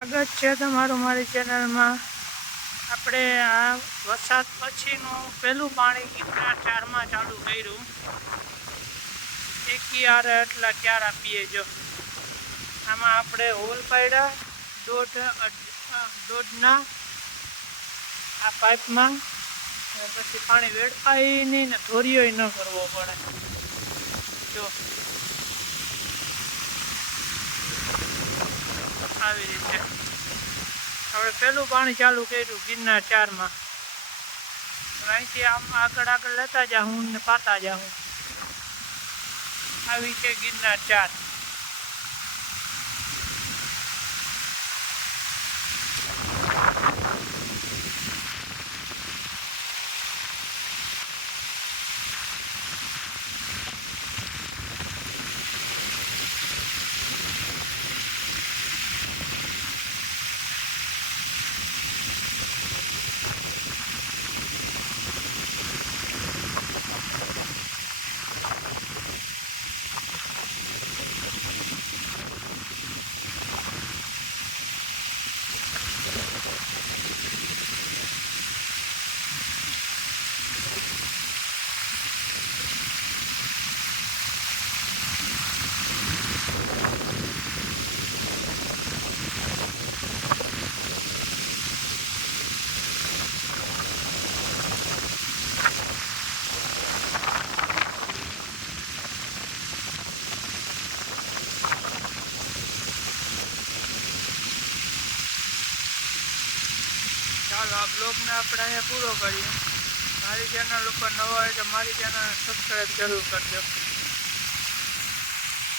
સ્વાગત છે તમારું મારી ચેનલમાં. આપણે આ વરસાદ પછીનું પહેલું પાણી ગીરના ચારમાં ચાલુ કર્યું. એકી આરે એટલા ક્યાર આપીએ જો. આમાં આપણે હોલ પાડ્યા, દોઢ દોઢના આ પાઇપમાં. પછી પાણી વેડફાઈ નહીં ને ધોરિયો ન કરવો પડે. જો. આવી રીતે હવે પેલું પાણી ચાલુ કર્યું ગિરનાર ચારમાં. અહીંથી આમ આગળ આગળ લેતા જાઉં ને પાતા જાઉં. આવી છે ગિરનાર ચાર. ચાલો આ બ્લોગને આપણે અહીંયા પૂરો કરીએ મારી ચેનલ ઉપર નવા હોય તો મારી ચેનલ સબસ્ક્રાઈબ જરૂર કરજો.